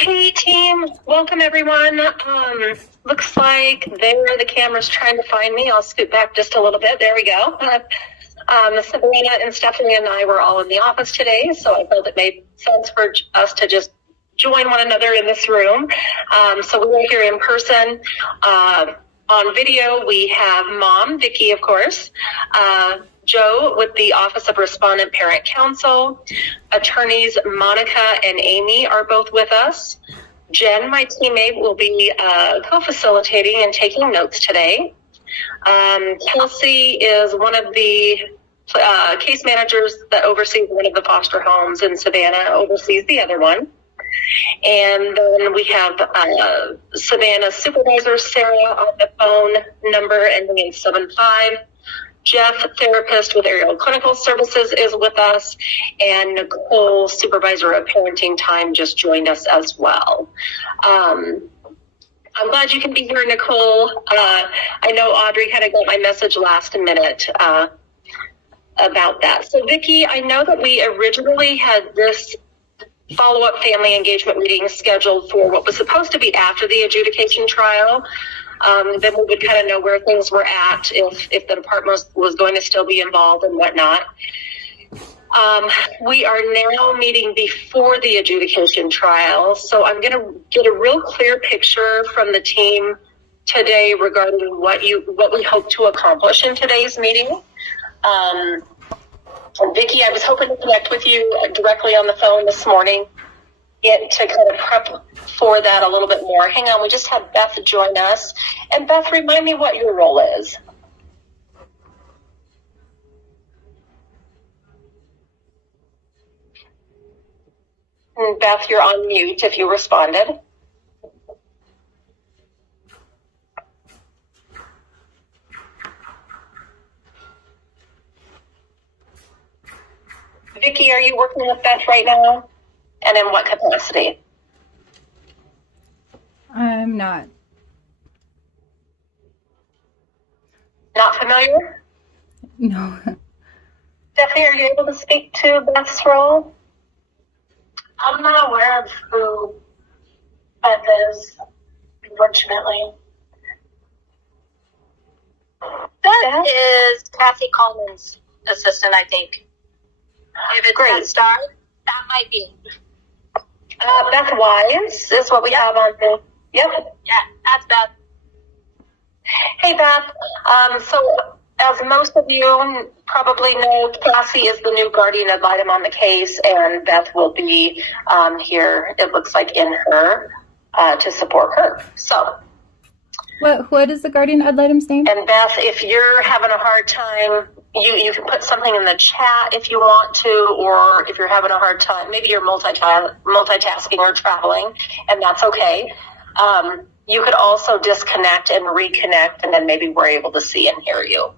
Okay, team, welcome everyone. Looks like the camera's trying to find me. I'll scoot back just a little bit. There we go. Sabrina and Stephanie and I were all in the office today, so I felt it made sense for us to just join one another in this room. So we are here in person. On video, we have Mom, Vicki, of course, Joe with the Office of Respondent Parent Counsel. Attorneys Monica and Amy are both with us. Jen, my teammate, will be co-facilitating and taking notes today. Kelsey is one of the case managers that oversees one of the foster homes, and Savannah oversees the other one. And then we have Savannah's supervisor, Sarah, on the phone number ending in 75. Jeff, therapist with Aerial Clinical Services, is with us. And Nicole, supervisor of Parenting Time, just joined us as well. I'm glad you can be here, Nicole. I know Audrey kind of got my message last minute about that. So, Vicki, I know that we originally had this follow-up family engagement meeting scheduled for what was supposed to be after the adjudication trial. Then we would kind of know where things were at, if the department was going to still be involved and whatnot. We are now meeting before the adjudication trial, so I'm going to get a real clear picture from the team today regarding what we hope to accomplish in today's meeting. Vicki, I was hoping to connect with you directly on the phone this morning to kind of prep for that a little bit more. Hang on, we just had Beth join us. And Beth, remind me what your role is. And Beth, you're on mute if you responded. Vicki, are you working with Beth right now? And in what capacity? I'm not. Not familiar? No. Stephanie, are you able to speak to Beth's role? I'm not aware of who Beth is, unfortunately. Beth is Kathy Coleman's assistant, I think. If it's Great. Beth Starr, that might be. Beth Wise is what we have on the. Yep. Yeah, that's Beth. Hey, Beth. So, as most of you probably know, Cassie is the new guardian ad litem on the case, and Beth will be here, it looks like, in her to support her. So. What is the guardian ad litem's name? And Beth, if you're having a hard time, you can put something in the chat if you want to, or if you're having a hard time, maybe you're multitasking or traveling, and that's okay. You could also disconnect and reconnect, and then maybe we're able to see and hear you.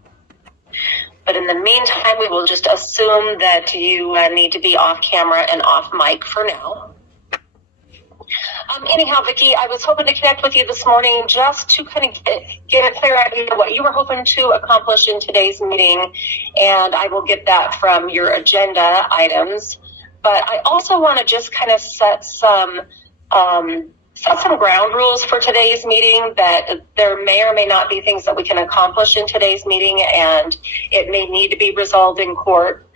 But in the meantime, we will just assume that you need to be off camera and off mic for now. Anyhow, Vicki, I was hoping to connect with you this morning just to kind of get a clear idea of what you were hoping to accomplish in today's meeting, and I will get that from your agenda items. But I also want to just kind of set some ground rules for today's meeting, that there may or may not be things that we can accomplish in today's meeting, and it may need to be resolved in court.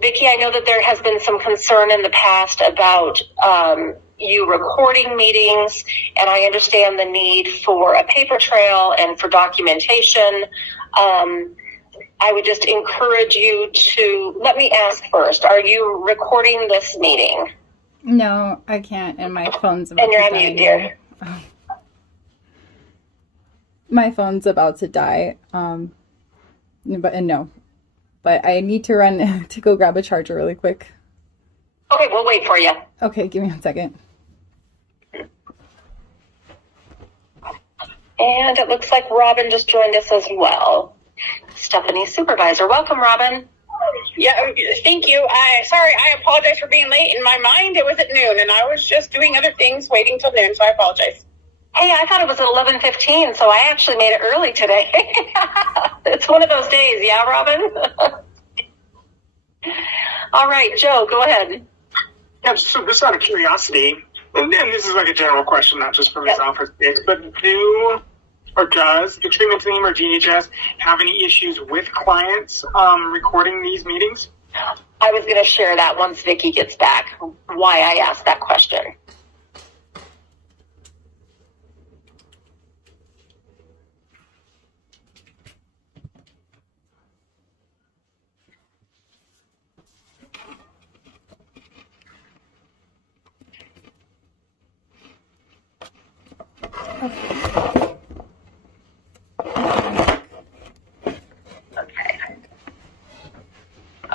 Vicki, I know that there has been some concern in the past about you recording meetings, and I understand the need for a paper trail and for documentation. I would just encourage you to, let me ask first, are you recording this meeting? No, I can't, and my phone's about and you're to on die. mute, dear. My phone's about to die. But I need to run to go grab a charger really quick. Okay, we'll wait for you. Okay, give me a second. And it looks like Robin just joined us as well. Stephanie's supervisor. Welcome, Robin. Yeah, thank you. I apologize for being late. In my mind, it was at noon, and I was just doing other things, waiting till noon, so I apologize. Hey, I thought it was at 11:15, so I actually made it early today. It's one of those days, yeah, Robin? All right, Joe, go ahead. Yeah, so just out of curiosity, and this is like a general question, not just for Ms. Alfred's case, but does the treatment team or DHS have any issues with clients recording these meetings? I was going to share that once Vicki gets back, why I asked that question.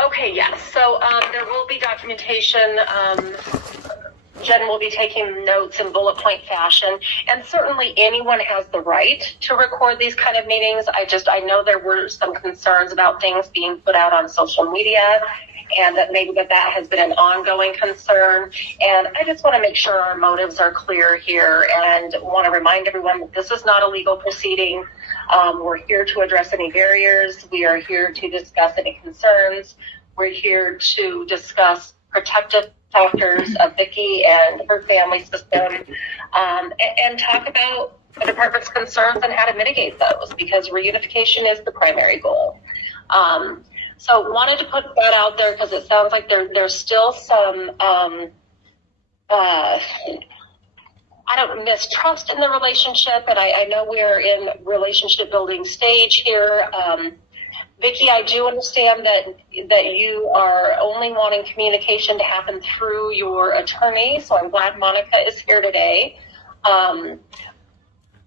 Okay, yes. So there will be documentation. Jen will be taking notes in bullet point fashion, and certainly anyone has the right to record these kind of meetings. I know there were some concerns about things being put out on social media, and that maybe that has been an ongoing concern. And I just want to make sure our motives are clear here, and want to remind everyone that this is not a legal proceeding. We're here to address any barriers. We are here to discuss any concerns. We're here to discuss protective factors of Vicki and her family system, and talk about the department's concerns and how to mitigate those, because reunification is the primary goal. So wanted to put that out there because it sounds like there's still some mistrust in the relationship, and I know we're in relationship building stage here. Vicki, I do understand that you are only wanting communication to happen through your attorney, so I'm glad Monica is here today.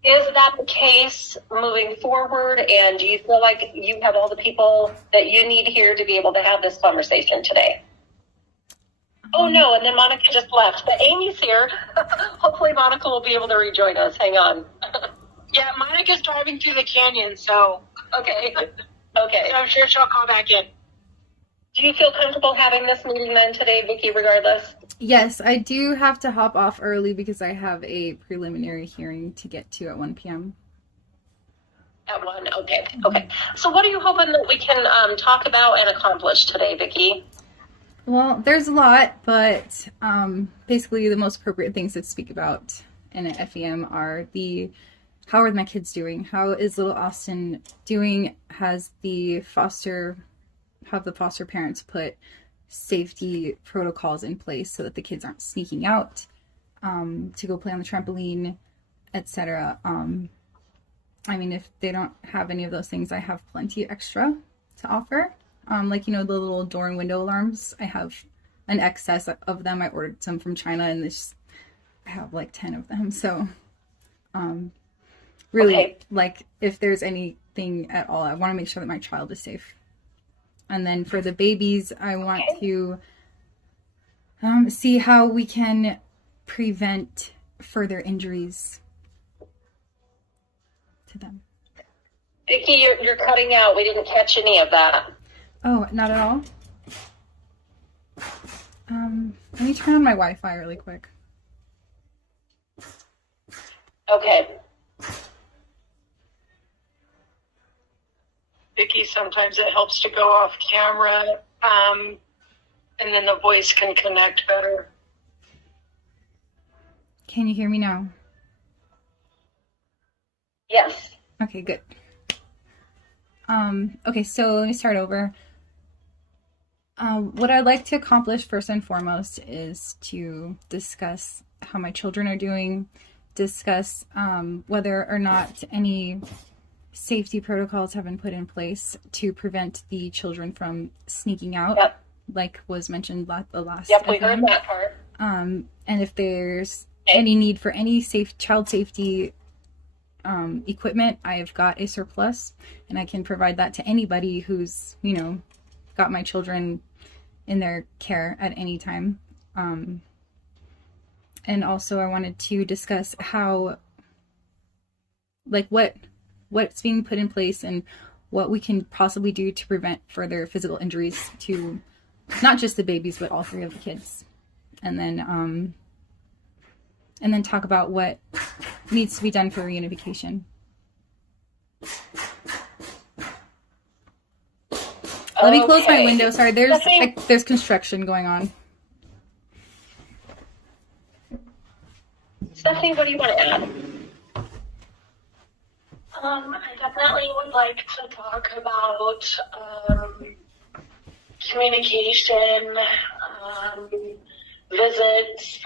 Is that the case moving forward, and do you feel like you have all the people that you need here to be able to have this conversation today? Oh no, and then Monica just left, but Amy's here. Hopefully Monica will be able to rejoin us. Hang on. Yeah, Monica's driving through the canyon, so Okay. Okay. I'm sure she'll call back in. Do you feel comfortable having this meeting then today, Vicki, regardless? Yes, I do have to hop off early because I have a preliminary hearing to get to at 1 p.m. At 1, okay. Okay. So what are you hoping that we can talk about and accomplish today, Vicki? Well, there's a lot, but basically the most appropriate things to speak about in an FEM are how are my kids doing? How is little Austin doing? Have the foster parents put safety protocols in place so that the kids aren't sneaking out to go play on the trampoline, etc. I mean, if they don't have any of those things, I have plenty extra to offer. Like, the little door and window alarms. I have an excess of them. I ordered some from China, and I have like 10 of them. So, really, okay. Like, if there's anything at all, I want to make sure that my child is safe. And then for the babies, I want to see how we can prevent further injuries to them. Vicki, you're cutting out. We didn't catch any of that. Oh, not at all? Let me turn on my Wi-Fi really quick. Okay. Vicki, sometimes it helps to go off camera, and then the voice can connect better. Can you hear me now? Yes. Okay, good. Okay, so let me start over. What I'd like to accomplish first and foremost is to discuss how my children are doing, discuss whether or not any safety protocols have been put in place to prevent the children from sneaking out, like was mentioned the last. Yep, we heard that part. And if there's any need for any child safety equipment, I've got a surplus, and I can provide that to anybody who's, got my children in their care at any time. And also I wanted to discuss how, like, what's being put in place and what we can possibly do to prevent further physical injuries to not just the babies, but all 3 of the kids. And then talk about what needs to be done for reunification. Let me close my window. Sorry, there's construction going on. Stephanie, what do you want to add? I definitely would like to talk about communication, visits,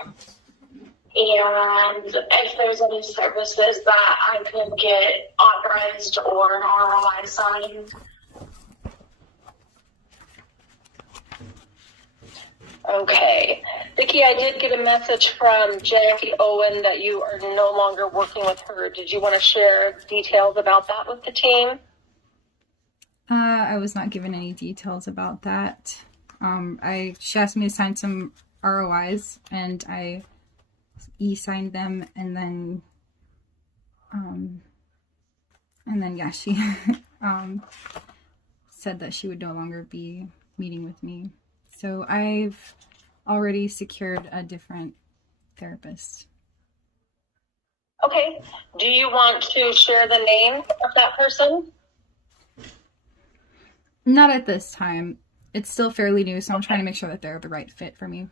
and if there's any services that I could get authorized or an ROI signed. Okay. Vicki, I did get a message from Jackie Owen that you are no longer working with her. Did you want to share details about that with the team? I was not given any details about that. She asked me to sign some ROIs, and I e-signed them, and then yeah, she said that she would no longer be meeting with me. So I've already secured a different therapist. Okay. Do you want to share the name of that person? Not at this time. It's still fairly new, so I'm trying to make sure that they're the right fit for me.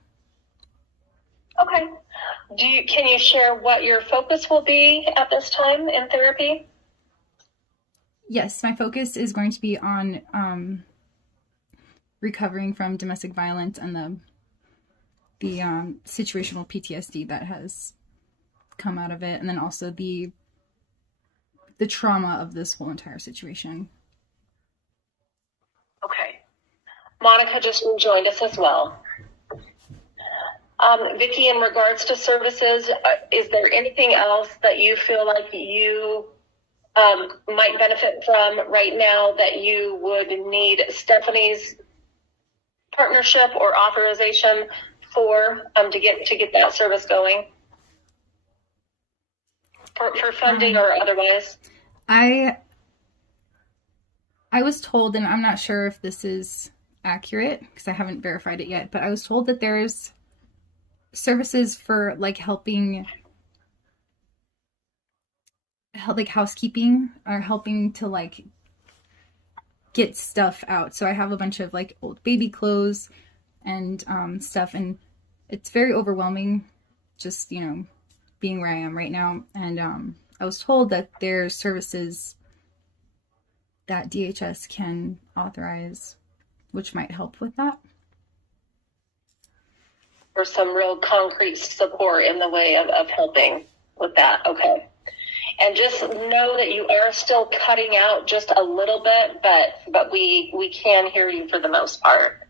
Okay. Can you share what your focus will be at this time in therapy? Yes, my focus is going to be on recovering from domestic violence and the situational PTSD that has come out of it, and then also the trauma of this whole entire situation. Okay. Monica just rejoined us as well. Vicki, in regards to services, is there anything else that you feel like you might benefit from right now that you would need Stephanie's partnership or authorization for to get that service going? For funding or otherwise? I was told, and I'm not sure if this is accurate because I haven't verified it yet, but I was told that there's services for like helping, like housekeeping, or helping to like get stuff out. So I have a bunch of like old baby clothes and stuff, and it's very overwhelming just, being where I am right now. And I was told that there's services that DHS can authorize, which might help with that. Or some real concrete support in the way of helping with that. Okay. And just know that you are still cutting out just a little bit, but we can hear you for the most part.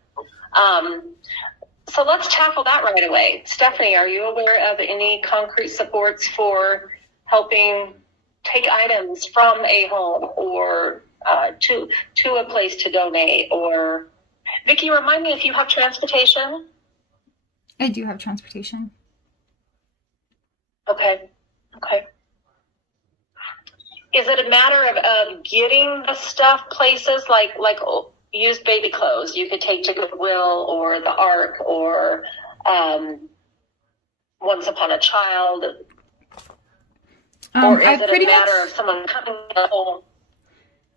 So let's tackle that right away. Stephanie, are you aware of any concrete supports for helping take items from a home or to a place to donate? Or Vicki, remind me if you have transportation. I do have transportation. Okay. Is it a matter of getting the stuff places like used baby clothes you could take to Goodwill or the Ark or Once Upon a Child? Or is it a matter of someone coming to the home?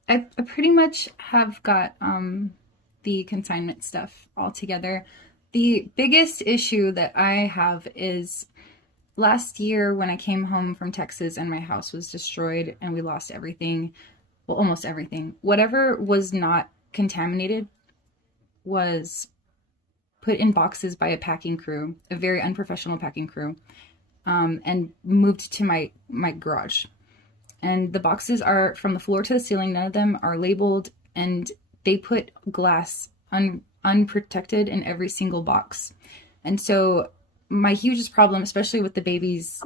I pretty much have got the consignment stuff all together. The biggest issue that I have is last year when I came home from Texas and my house was destroyed and we lost everything, well, almost everything. Whatever was not contaminated was put in boxes by a packing crew, a very unprofessional packing crew, and moved to my garage. And the boxes are from the floor to the ceiling. None of them are labeled, and they put glass unprotected in every single box. And so my hugest problem, especially with the babies,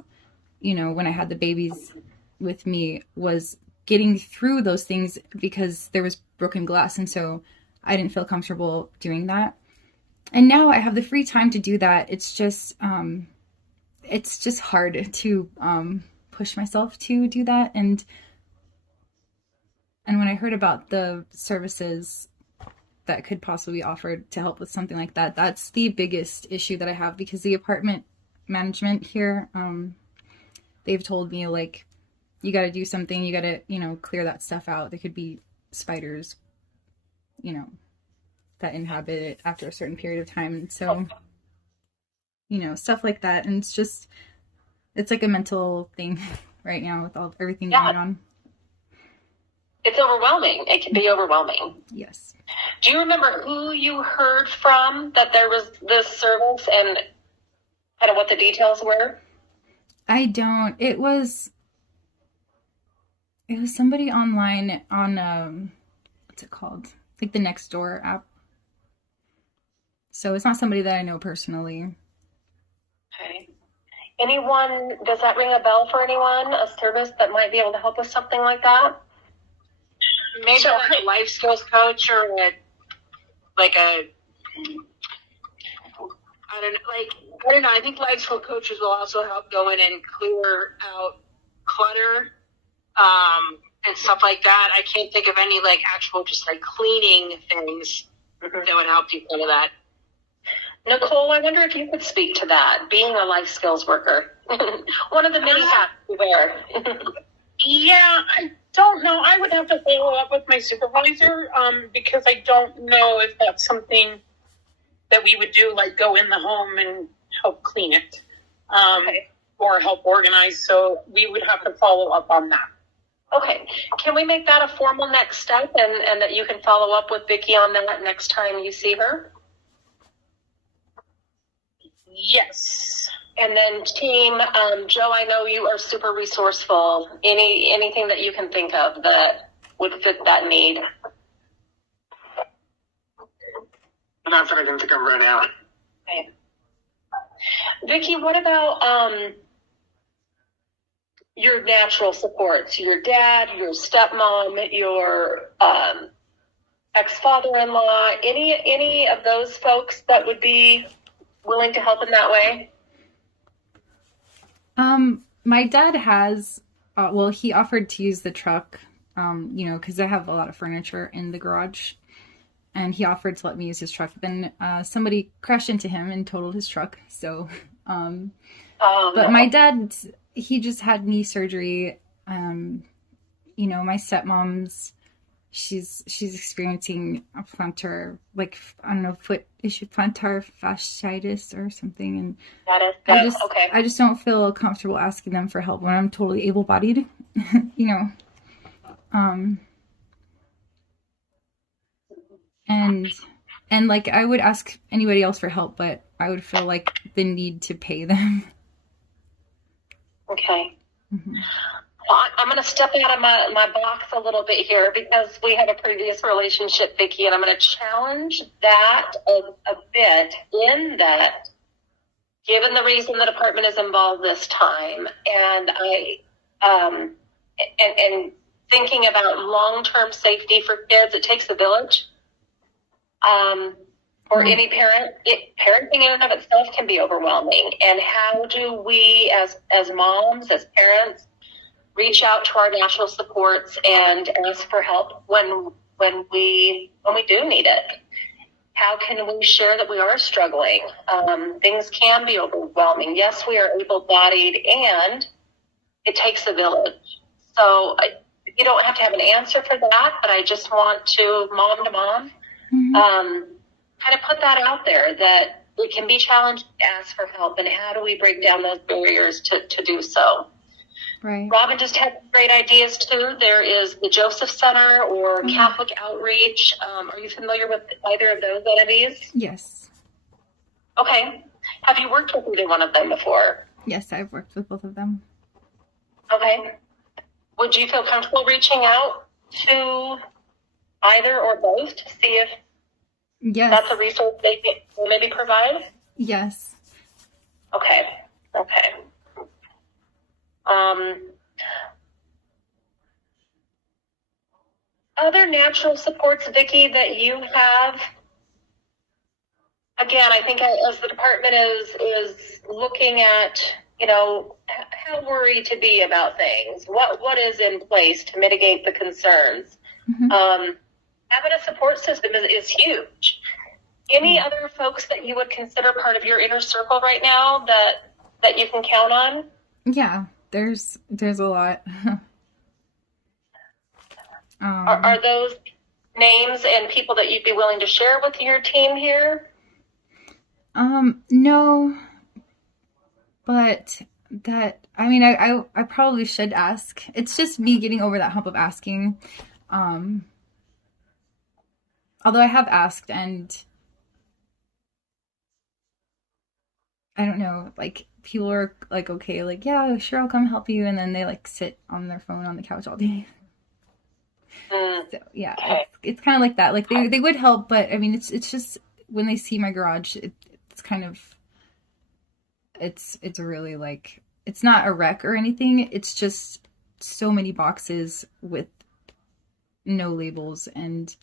when I had the babies with me, was getting through those things because there was broken glass. And so I didn't feel comfortable doing that. And now I have the free time to do that. It's just hard to push myself to do that. And when I heard about the services that could possibly be offered to help with something like that, that's the biggest issue that I have, because the apartment management here, they've told me, like, you got to do something, you got to, clear that stuff out. There could be spiders, that inhabit it after a certain period of time. And so, stuff like that. And it's just, It's like a mental thing right now with everything Yeah. going on. It's overwhelming. It can be overwhelming. Yes. Do you remember who you heard from that there was this service and kind of what the details were? I don't. It was somebody online on what's it called? Like the Nextdoor app. So it's not somebody that I know personally. Okay. Anyone, does that ring a bell for anyone? A service that might be able to help with something like that? Maybe like a life skills coach or I don't know. I think life skill coaches will also help go in and clear out clutter, and stuff like that. I can't think of any like actual just like cleaning things that would help people with that. Nicole, I wonder if you could speak to that, being a life skills worker. One of the many hats you wear. Yeah, I don't know. I would have to follow up with my supervisor because I don't know if that's something that we would do, like go in the home and help clean it or help organize. So we would have to follow up on that. Okay. Can we make that a formal next step and that you can follow up with Vicki on that next time you see her? Yes. And then team, Joe, I know you are super resourceful. Anything that you can think of that would fit that need? Not that I can think of right now. Okay. Vicki, what about your natural supports? Your dad, your stepmom, your ex-father-in-law, any of those folks that would be willing to help in that way? My dad has, he offered to use the truck, because I have a lot of furniture in the garage, and he offered to let me use his truck. Then somebody crashed into him and totaled his truck. So, but my dad, he just had knee surgery. My stepmom's, she's experiencing a plantar, foot issue, plantar fasciitis or something, and I just don't feel comfortable asking them for help when I'm totally able-bodied, and like I would ask anybody else for help, but I would feel like the need to pay them. Okay. Mm-hmm. Well, I'm going to step out of my box a little bit here because we have a previous relationship, Vicki, and I'm going to challenge that a bit in that, given the reason the department is involved this time, and and thinking about long-term safety for kids, it takes a village. For any parent, parenting in and of itself can be overwhelming. And how do we, as moms, as parents, reach out to our natural supports and ask for help when we do need it? How can we share that we are struggling? Things can be overwhelming. Yes, we are able-bodied, and it takes a village. So you don't have to have an answer for that, but I just want to, mom to mom, kind of put that out there that it can be challenging to ask for help, and how do we break down those barriers to do so? Right. Robin just had great ideas too. There is the Joseph Center or Catholic Outreach. Are you familiar with either of those entities? Yes. Okay. Have you worked with either one of them before? Yes, I've worked with both of them. Okay. Would you feel comfortable reaching out to either or both to see if that's a resource they can maybe provide? Yes. Okay. Other natural supports, Vicki, that you have? Again, I think as the department is looking at, how worried to be about things, what is in place to mitigate the concerns. Having a support system is huge. Any other folks that you would consider part of your inner circle right now that you can count on? Yeah, there's a lot. Are those names and people that you'd be willing to share with your team here? No, but that, I mean, I probably should ask. It's just me getting over that hump of asking. Although I have asked, and I don't know, like people are like, okay, like, yeah, sure, I'll come help you, and then they like sit on their phone on the couch all day. So yeah, Okay. it's kind of like that. Like they would help, but I mean, it's just when they see my garage, it's kind of it's really like it's not a wreck or anything. It's just so many boxes with no labels, and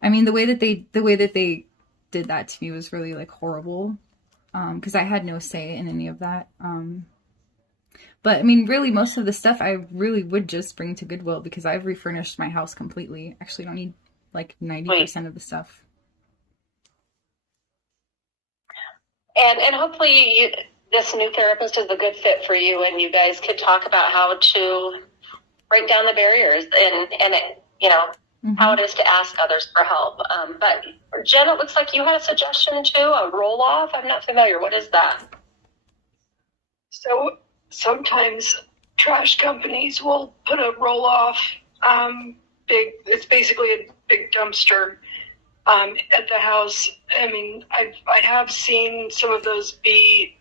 I mean the way that they did that to me was really like horrible. Because I had no say in any of that. But I mean, really, most of the stuff I really would just bring to Goodwill because I've refurnished my house completely. Actually, don't need like 90% of the stuff. And hopefully this new therapist is a good fit for you, and you guys could talk about how to break down the barriers and you know, how it is to ask others for help. But Jen, it looks like you had a suggestion too, a roll off. I'm not familiar. What is that? So sometimes trash companies will put a roll off it's basically a big dumpster at the house. I mean, I have seen some of those be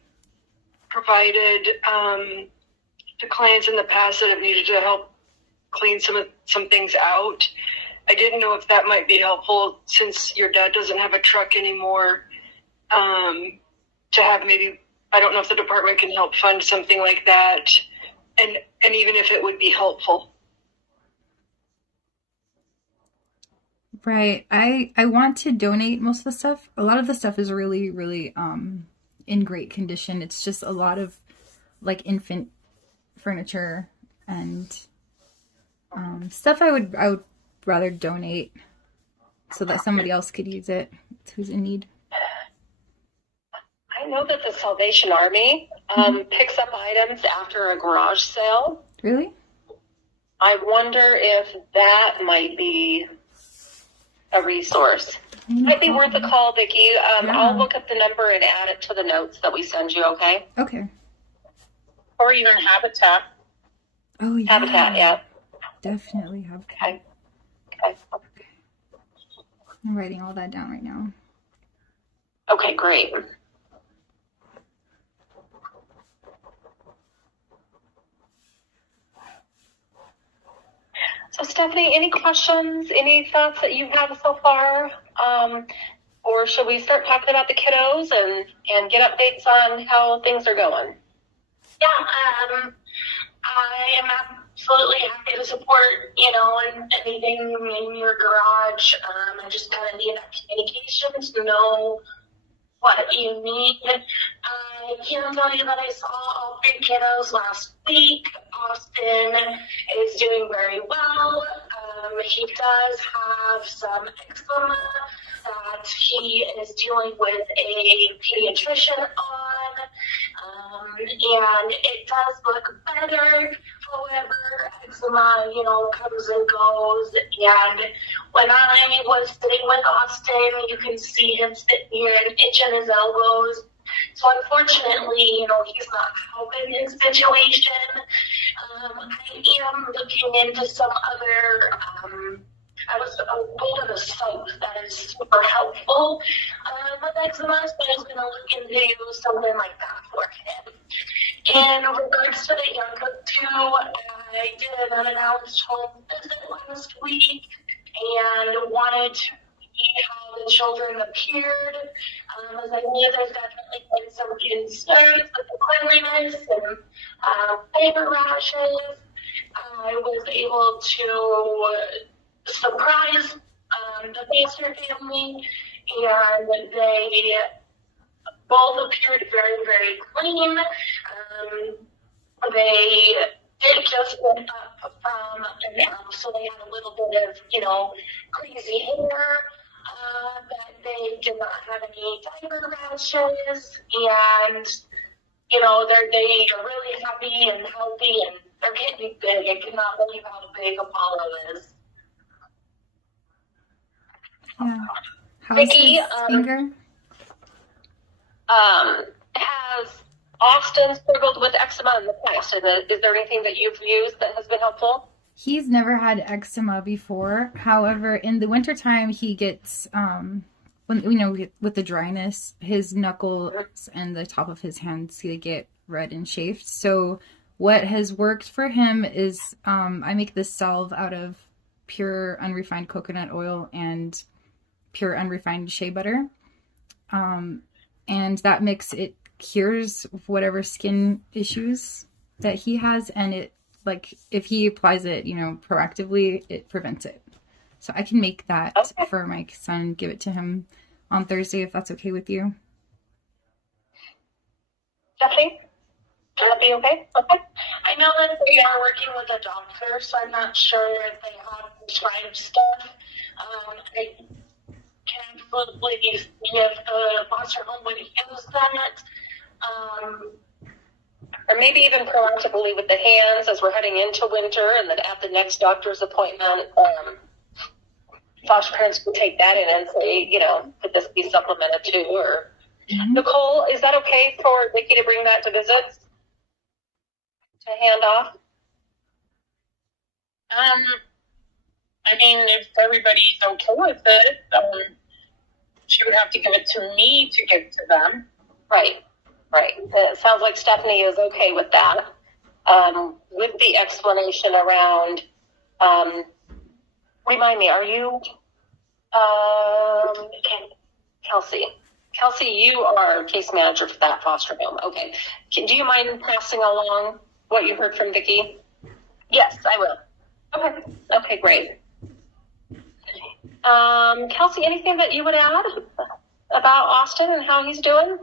provided to clients in the past that have needed to help clean some things out. I didn't know if that might be helpful since your dad doesn't have a truck anymore, to have maybe, I don't know if the department can help fund something like that, and even if it would be helpful. Right. I want to donate most of the stuff. A lot of the stuff is really, really in great condition. It's just a lot of like infant furniture and stuff I would rather donate so that somebody else could use it who's in need. I know that the Salvation Army picks up items after a garage sale. Really? I wonder if that might be a resource. Might be worth a call, Vicki. I'll look up the number and add it to the notes that we send you, okay? Okay. Or even Habitat. Oh, yeah. Habitat, yeah. Definitely Habitat. Okay. I'm writing all that down right now. Okay, great. So, Stephanie, any questions, any thoughts that you have so far? Or should we start talking about the kiddos and get updates on how things are going? Yeah, I am absolutely happy to support, and anything in your garage. I just kind of need that communication to know what you need. I can tell you that I saw all 3 kiddos last week. Austin is doing very well. He does have some eczema that he is dealing with a pediatrician on, and it does look better. However, eczema, comes and goes. And when I was sitting with Austin, you can see him sitting here and itching his elbows. So unfortunately, he's not helping his situation. I am looking into some other, I was told of a soap that is super helpful with eczema, so I was going to look into something like that for him. In regards to the younger two, I did an unannounced home visit last week and wanted to see how the children appeared. As I knew there's definitely been some concerns with the cleanliness and paper rashes. I was able to surprise the Baser family, and they both appeared very, very clean. They did just went up from a nap, so they had a little bit of, crazy hair. But they did not have any diaper rashes, and they are really happy and healthy, and they're getting big. I cannot believe how big Apollo is. Yeah. How's Vicki, his finger? has Austin struggled with eczema in the past. And is there anything that you've used that has been helpful? He's never had eczema before. However, in the wintertime, he gets, when with the dryness, his knuckles and the top of his hands, they get red and chafed. So what has worked for him is I make this salve out of pure unrefined coconut oil and pure unrefined shea butter. And that mix, it cures whatever skin issues that he has, and it, like, if he applies it, proactively, it prevents it. So I can make that for my son, give it to him on Thursday, if that's okay with you. Stephanie? Will that be okay? Okay. I know that they are working with a doctor, so I'm not sure if they have prescribed stuff. I can absolutely see if the foster home would use that. Or maybe even proactively with the hands as we're heading into winter, and then at the next doctor's appointment, foster parents can take that in and say, could this be supplemented too? Or Nicole, is that okay for Vicki to bring that to visits? To hand off? I mean, if everybody's okay with it, she would have to give it to me to give to them. Right. It sounds like Stephanie is okay with that. With the explanation around, remind me, are you, Kelsey? Kelsey, you are case manager for that foster home. Okay. Do you mind passing along what you heard from Vicki? Yes, I will. Okay, great. Kelsey, anything that you would add about Austin and how he's doing?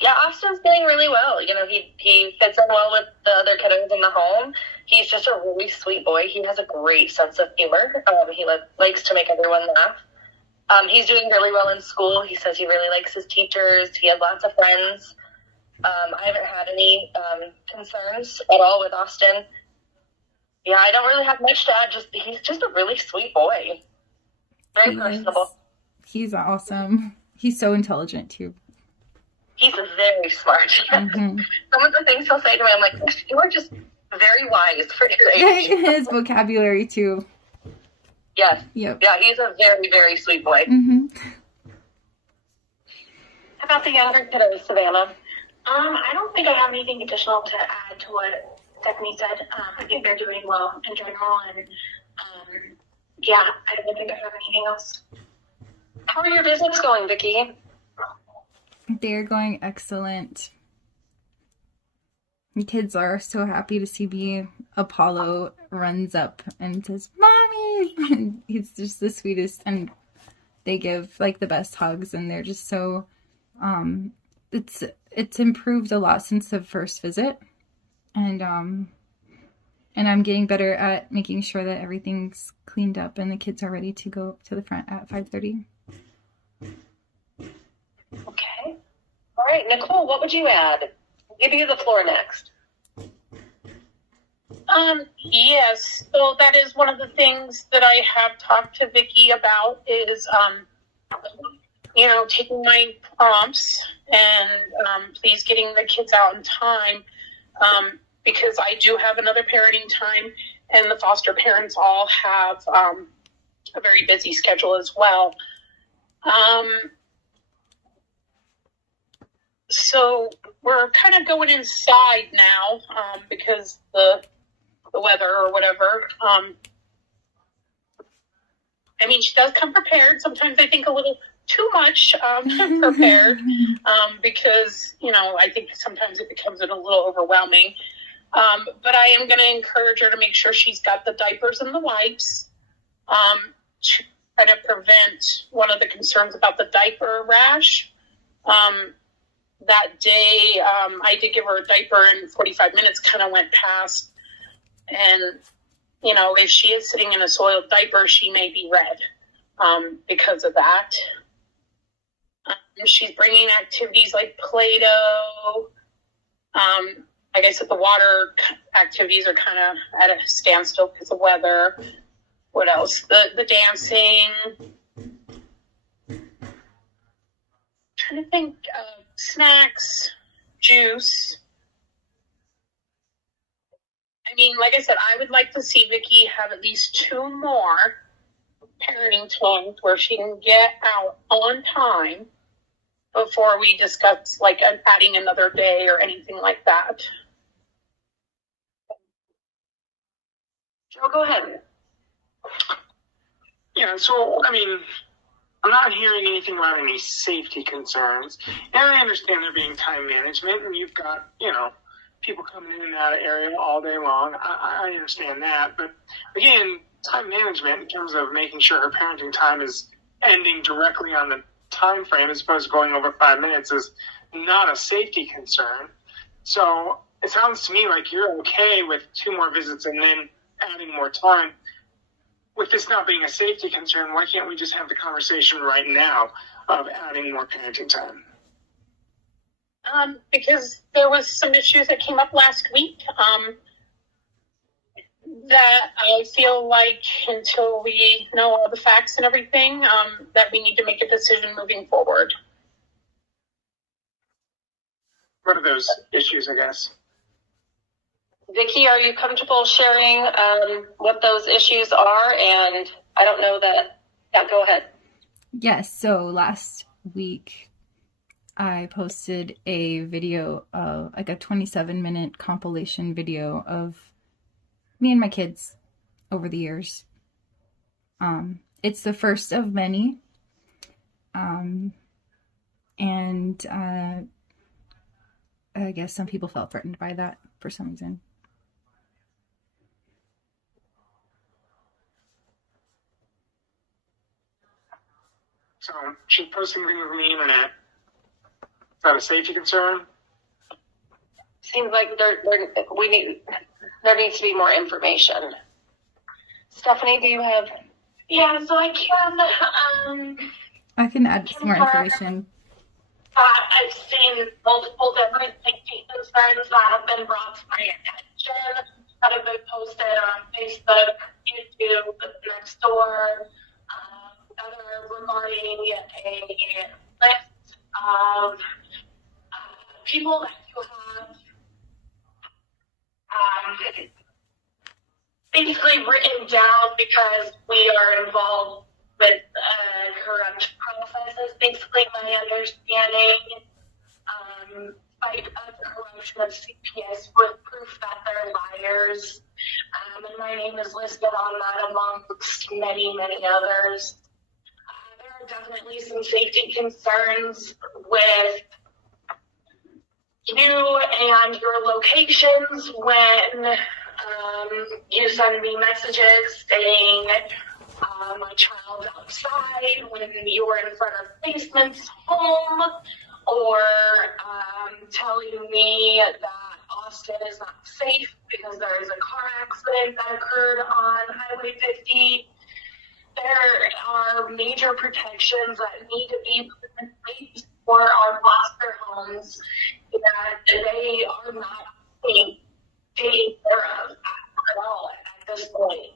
Yeah, Austin's doing really well. He fits in well with the other kiddos in the home. He's just a really sweet boy. He has a great sense of humor. He likes to make everyone laugh. He's doing really well in school. He says he really likes his teachers. He has lots of friends. I haven't had any concerns at all with Austin. Yeah, I don't really have much to add. He's just a really sweet boy. Very personable. He's awesome. He's so intelligent too. He's very smart. Mm-hmm. Some of the things he'll say to me, I'm like, you are just very wise for your age. His vocabulary too. Yes. Yep. Yeah, he's a very, very sweet boy. Mm-hmm. How about the younger kiddos, Savannah? I don't think I have anything additional to add to what Stephanie said. I think they're doing well in general, and yeah, I don't think I have anything else. How are your visits going, Vicki? They're going excellent. The kids are so happy to see me. Apollo runs up and says, "Mommy!" And he's just the sweetest, and they give the best hugs, and they're just so it's improved a lot since the first visit, and I'm getting better at making sure that everything's cleaned up and the kids are ready to go to the front at 5:30. Okay. All right, Nicole, what would you add? I'll give you the floor next. Yes. So that is one of the things that I have talked to Vicki about is, taking my prompts and please getting the kids out in time because I do have another parenting time and the foster parents all have a very busy schedule as well. So we're kind of going inside now because the weather or whatever. She does come prepared. Sometimes I think a little too much prepared because, I think sometimes it becomes a little overwhelming. But I am going to encourage her to make sure she's got the diapers and the wipes to try to prevent one of the concerns about the diaper rash. That day, I did give her a diaper and 45 minutes kind of went past. And, if she is sitting in a soiled diaper, she may be red because of that. She's bringing activities like Play-Doh. Like I said, the water activities are kind of at a standstill because of weather. What else? The dancing. I'm trying to think of snacks, juice. I mean, like I said, I would like to see Vicky have at least 2 more parenting times where she can get out on time before we discuss like adding another day or anything like that. Joe, go ahead. Yeah, so, I mean, I'm not hearing anything about any safety concerns. And I understand there being time management, and you've got, people coming in and out of area all day long. I understand that. But again, time management in terms of making sure her parenting time is ending directly on the time frame as opposed to going over 5 minutes is not a safety concern. So it sounds to me like you're okay with 2 more visits and then adding more time. With this not being a safety concern, why can't we just have the conversation right now of adding more parenting time? Because there was some issues that came up last week that I feel like until we know all the facts and everything, that we need to make a decision moving forward. What are those issues, I guess? Vicki, are you comfortable sharing what those issues are? And I don't know that. Yeah, go ahead. Yes, so last week I posted a video, like a 27-minute compilation video of me and my kids over the years. It's the first of many. And I guess some people felt threatened by that for some reason. So she's posting things on the internet. Is that a safety concern? Seems like there needs to be more information. Stephanie, do you have? Yeah, so I can add some more information. I've seen multiple different safety concerns that have been brought to my attention, that have been posted on Facebook, YouTube, Nextdoor, that are regarding a list of people that you have basically written down because we are involved with corrupt processes. Basically, my understanding, fight of corruption of CPS with proof that they're liars. And my name is listed on that amongst many, many others. There are definitely some safety concerns with you and your locations when you send me messages saying my child's outside when you're in front of basement's home, or telling me that Austin is not safe because there is a car accident that occurred on Highway 50. There are major protections that need to be put in place for our foster homes that they are not being taken care of at all at this point.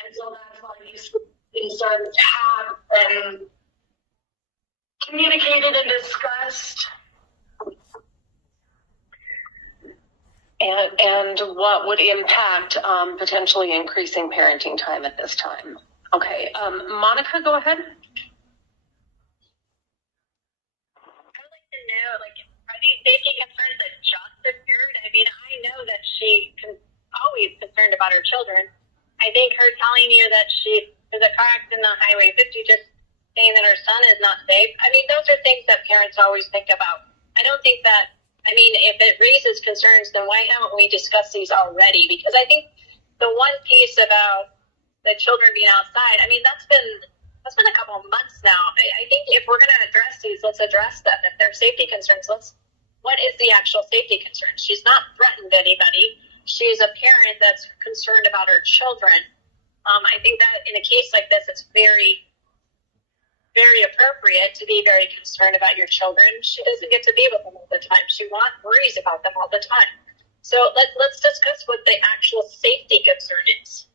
And so that's why these concerns have been communicated and discussed. And what would impact potentially increasing parenting time at this time? Okay, Monica, go ahead. I'd like to know, are these safety concerns that just appeared? I mean, I know that she always concerned about her children. I think her telling you that she is a car accident on Highway 50, just saying that her son is not safe. I mean, those are things that parents always think about. I don't think that, if it raises concerns, then why haven't we discussed these already? Because I think the one piece about the children being outside, that's been a couple of months now. I think if we're going to address these, let's address them. If they're safety concerns, what is the actual safety concern? She's not threatened anybody. She's a parent that's concerned about her children. I think that in a case like this, it's very, very appropriate to be very concerned about your children. She doesn't get to be with them all the time. She worries about them all the time. So let's discuss what the actual safety concern is.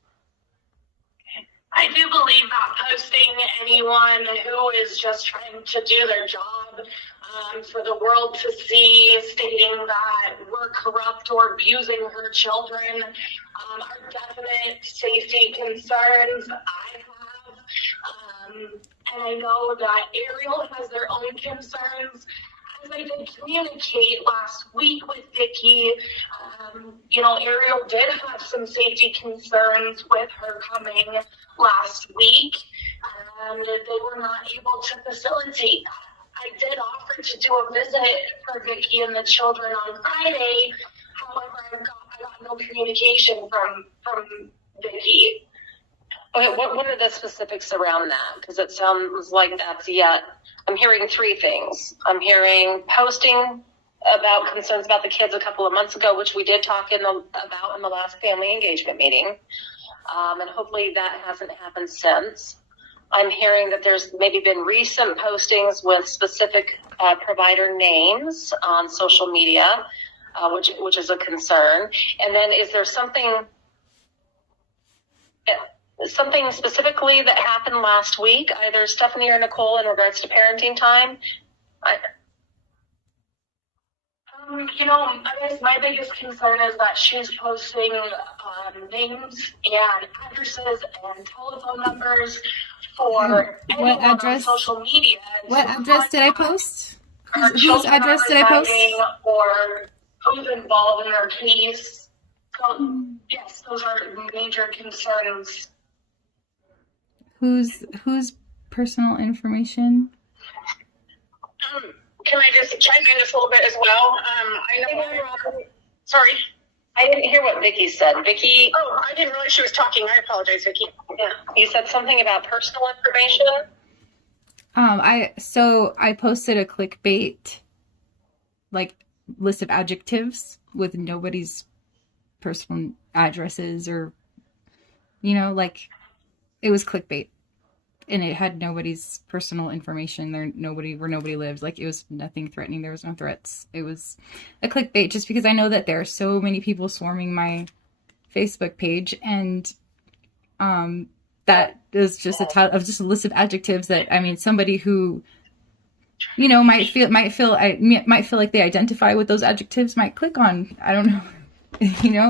I do believe that posting anyone who is just trying to do their job for the world to see, stating that we're corrupt or abusing her children, are definite safety concerns I have. And I know that Ariel has their own concerns. As I did communicate last week with Vicki, Ariel did have some safety concerns with her coming last week, and they were not able to facilitate that. I did offer to do a visit for Vicki and the children on Friday. However, I got no communication from Vicki. Okay, what are the specifics around that? Because it sounds like that's I'm hearing three things. I'm hearing posting about concerns about the kids a couple of months ago, which we did talk about in the last family engagement meeting. And hopefully that hasn't happened since. I'm hearing that there's maybe been recent postings with specific provider names on social media, which is a concern. And then is there something specifically that happened last week, either Stephanie or Nicole, in regards to parenting time? I guess my biggest concern is that she's posting names and addresses and telephone numbers for what address? On social media. What address did I post? Whose address did I post? Or who's involved in her case. So, yes, those are major concerns. Whose personal information? Can I just chime in just a little bit as well? I know. Sorry. I didn't hear what Vicki said. Vicki? Oh, I didn't realize she was talking. I apologize, Vicki. Yeah. You said something about personal information? I posted a clickbait, list of adjectives with nobody's personal addresses or, it was clickbait. And it had nobody's personal information there, where nobody lives. It was nothing threatening. There was no threats. It was a clickbait just because I know that there are so many people swarming my Facebook page, and that is just a list of adjectives that, somebody who, might feel like they identify with those adjectives might click on. I don't know.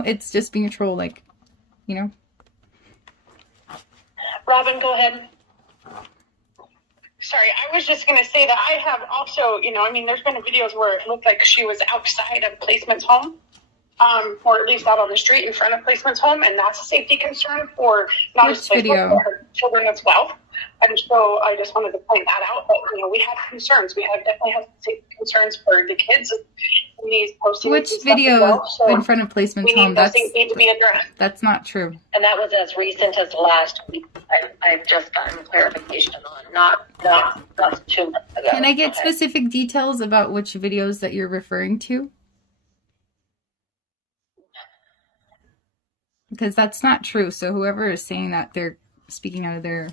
It's just being a troll, Robin, go ahead. Sorry, I was just going to say that I have also, there's been videos where it looked like she was outside of Placement's home, or at least out on the street in front of Placement's home, and that's a safety concern for not just Placement, but her children as well. And so I just wanted to point that out. But, we have concerns. We definitely have safety concerns for the kids in these postings. Which video in front of Placement's home? Those things need to be addressed. That's not true. And that was as recent as last week. I've just gotten clarification on, not 2 months ago. Can I get specific details about which videos that you're referring to? Because that's not true. So whoever is saying that, they're speaking out of their,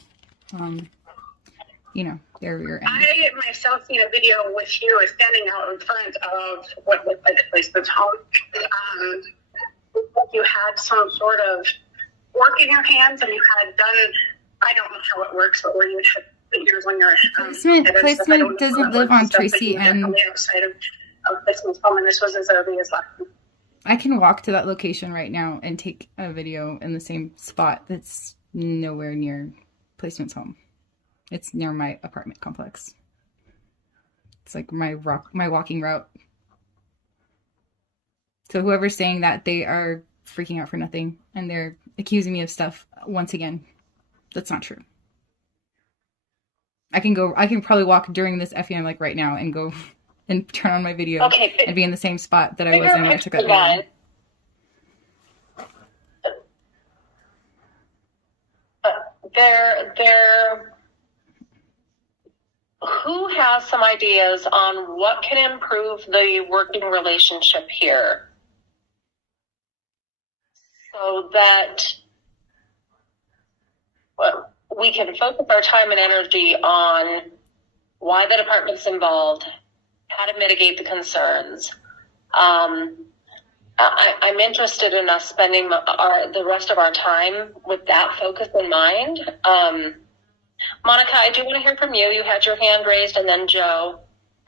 their rear end. I myself seen a video with you standing out in front of what looked like a Placement's home. You had some sort of work in your hands, and you had done, I don't know how it works, but where you had figures on your Placement doesn't live on Tracy and outside of Placement's home, and this was as early as last week. I can walk to that location right now and take a video in the same spot that's nowhere near Placement's home. It's near my apartment complex. It's like my walking route. So whoever's saying that, they are freaking out for nothing, and they're accusing me of stuff once again. That's not true. I can probably walk during this FEM right now and go and turn on my video and be in the same spot that I was in when I took that video. Who has some ideas on what can improve the working relationship here so that we can focus our time and energy on why the department's involved, how to mitigate the concerns. I'm interested in us spending the rest of our time with that focus in mind. Monica, I do want to hear from you. You had your hand raised, and then Joe,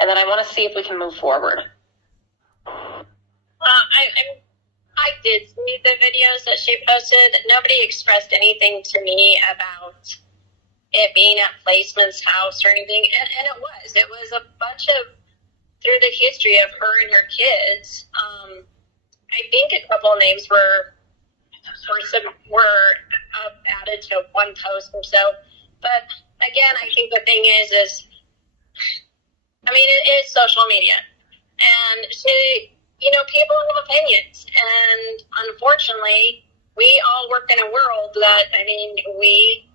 and then I want to see if we can move forward. I did see the videos that she posted. Nobody expressed anything to me about it being at Placeman's house or anything, and it was. It was a bunch of, through the history of her and her kids. I think a couple of names were added to one post or so. But again, I think the thing is it is social media, and people have opinions, and unfortunately, we all work in a world that, we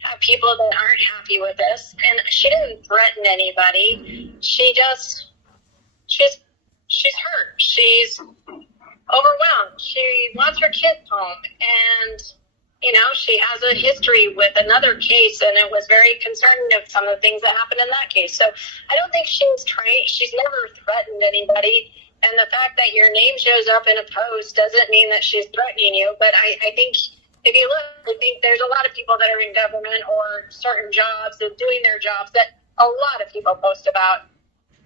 have people that aren't happy with us, and she didn't threaten anybody. She's hurt. She's overwhelmed. She wants her kids home, and she has a history with another case, and it was very concerning of some of the things that happened in that case. So I don't think she's never threatened anybody. And the fact that your name shows up in a post doesn't mean that she's threatening you. But I think if you look, I think there's a lot of people that are in government or certain jobs and doing their jobs that a lot of people post about.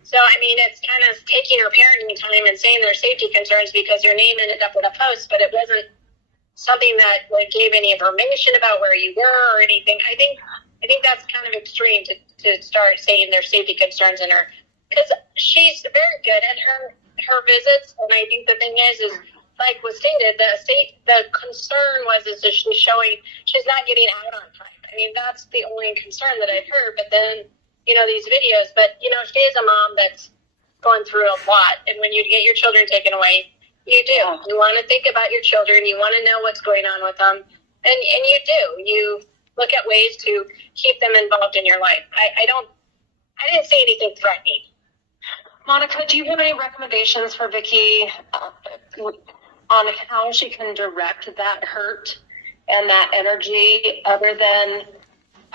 So, it's kind of taking her parenting time and saying their safety concerns because your name ended up in a post, but it wasn't something that gave any information about where you were or anything. I think that's kind of extreme to start saying their safety concerns in her, because she's very good at her visits, and I think the thing is like was stated, the concern was that she's not getting out on time. That's the only concern that I've heard. But then these videos, but she is a mom that's going through a lot, and when you get your children taken away, you want to think about your children, you want to know what's going on with them, and you look at ways to keep them involved in your life. I didn't say anything threatening. Monica, do you have any recommendations for Vicki on how she can direct that hurt and that energy other than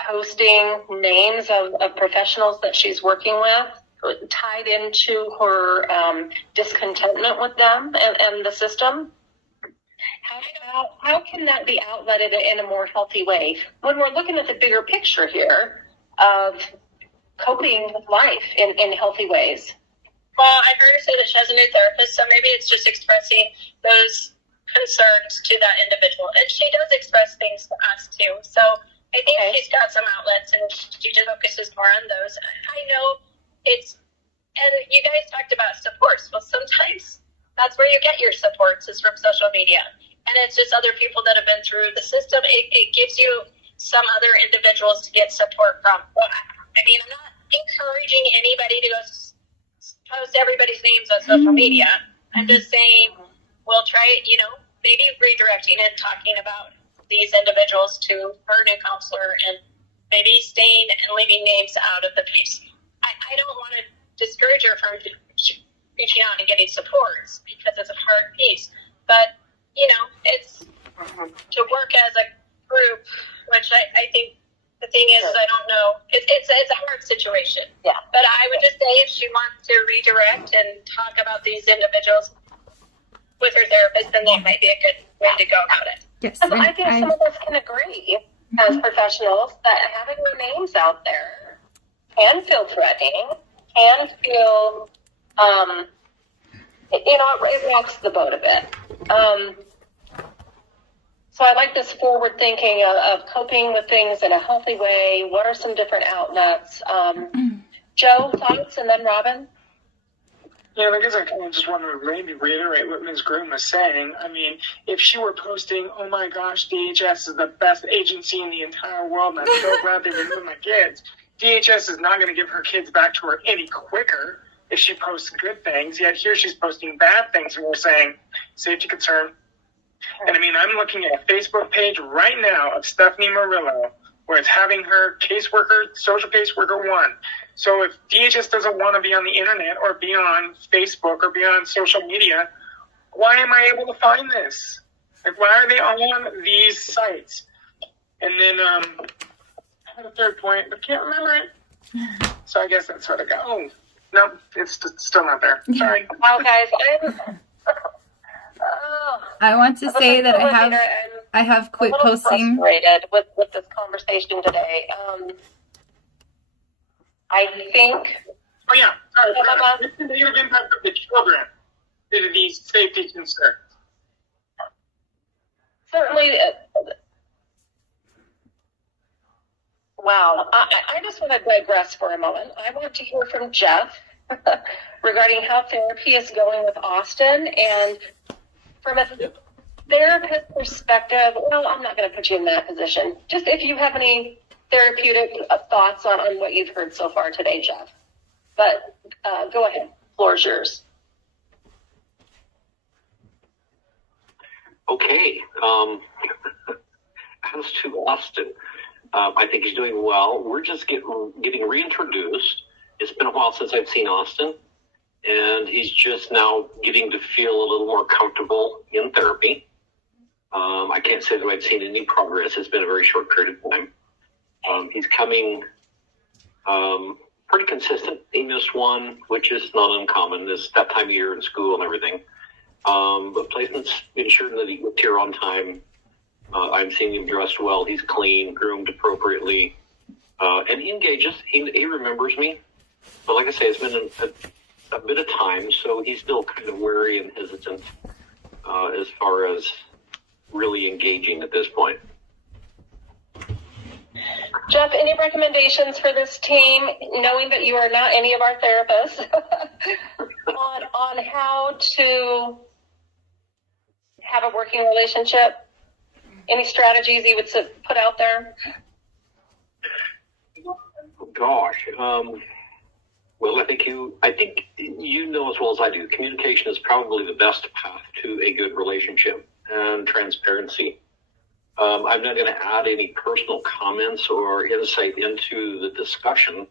posting names of professionals that she's working with, tied into her discontentment with them and the system? How can that be outletted in a more healthy way when we're looking at the bigger picture here of coping with life in healthy ways? Well, I heard her say that she has a new therapist, so maybe it's just expressing those concerns to that individual. And she does express things to us, too. So I think she's got some outlets, and she just focuses more on those. I know and you guys talked about supports. Well, sometimes that's where you get your supports is from social media. And it's just other people that have been through the system. It gives you some other individuals to get support from. Well, I'm not encouraging anybody to go post everybody's names on social media. I'm just saying we'll try, maybe redirecting and talking about these individuals to her new counselor and maybe staying and leaving names out of the piece. I don't want to discourage her from reaching out and getting supports because it's a hard piece. But, it's to work as a group, which I think the thing is, I don't know. It's a hard situation. Yeah. But I would just say if she wants to redirect and talk about these individuals with her therapist, then that might be a good way to go about it. Yes. I think some of us can agree as professionals that having our names out there can feel threatening, can feel, it rocks the boat a bit. So I like this forward thinking of coping with things in a healthy way. What are some different outlets? Joe, thoughts, and then Robin? Yeah, I guess I kind of just want to maybe reiterate what Ms. Groom was saying. If she were posting, oh my gosh, DHS is the best agency in the entire world, and I'm so glad they removed my kids, DHS is not going to give her kids back to her any quicker if she posts good things. Yet here she's posting bad things, and we're saying, safety concern. And I'm looking at a Facebook page right now of Stephanie Murillo, where it's having her caseworker, social caseworker 1. So if DHS doesn't want to be on the internet or be on Facebook or be on social media, why am I able to find this? Why are they on these sites? And then I had a third point, but can't remember it. So I guess that's what I got. Oh, no, it's still not there. Sorry. Wow, guys, I want to say that I have quit posting. Frustrated with this conversation today. I think Oh yeah, sorry, the negative impact of the children due to these safety concerns. Certainly. Wow. I just want to digress for a moment. I want to hear from Jeff regarding how therapy is going with Austin, and from a therapist perspective, well, I'm not going to put you in that position. Just if you have any therapeutic thoughts on what you've heard so far today, Jeff. But go ahead. Floor is yours. Okay. As to Austin, I think he's doing well. We're just getting reintroduced. It's been a while since I've seen Austin, and he's just now getting to feel a little more comfortable in therapy. I can't say that I've seen any progress. It's been a very short period of time. He's coming pretty consistent. He missed one, which is not uncommon. It's that time of year in school and everything. But placements, ensuring that he gets here on time. I'm seeing him dressed well. He's clean, groomed appropriately, and he engages. He remembers me. But like I say, it's been a bit of time, so he's still kind of wary and hesitant as far as really engaging at this point. Jeff, any recommendations for this team, knowing that you are not any of our therapists, on how to have a working relationship? Any strategies you would put out there? Gosh. Well, I think you know as well as I do, communication is probably the best path to a good relationship and transparency. I'm not going to add any personal comments or insight into the discussion.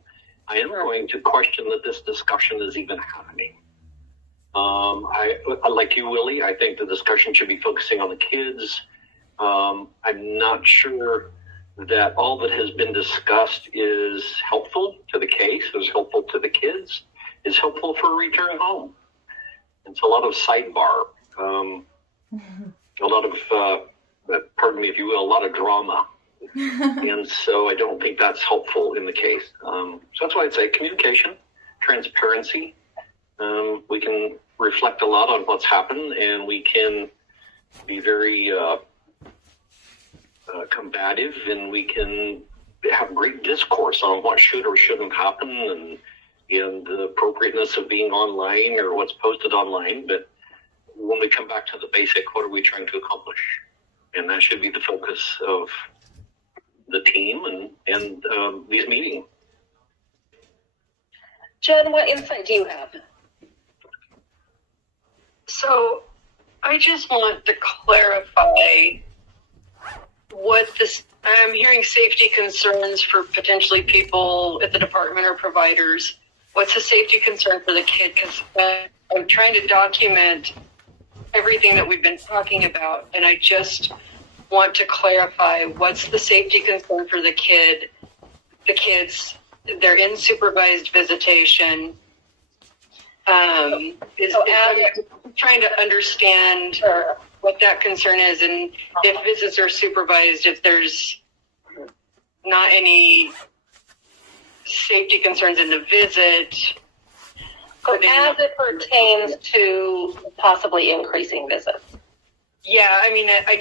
I am going to question that this discussion is even happening. I like you, Willie. I think the discussion should be focusing on the kids. I'm not sure that all that has been discussed is helpful to the case, is helpful to the kids, is helpful for a return home. It's a lot of sidebar, a lot of, pardon me if you will, a lot of drama. And so I don't think that's helpful in the case. So that's why I'd say communication, transparency. We can reflect a lot on what's happened, and we can be very combative, and we can have great discourse on what should or shouldn't happen, and the appropriateness of being online or what's posted online. But when we come back to the basic, what are we trying to accomplish? And that should be the focus of the team and these meetings. Jen, what insight do you have? So I just want to clarify what this, I'm hearing safety concerns for potentially people at the department or providers. What's the safety concern for the kid? Because I'm trying to document everything that we've been talking about, and I just want to clarify what's the safety concern for the kid. The kids, they're in supervised visitation. I'm trying to understand what that concern is, and if visits are supervised, if there's not any safety concerns in the visit. So as it pertains to possibly increasing visits. Yeah, I mean, I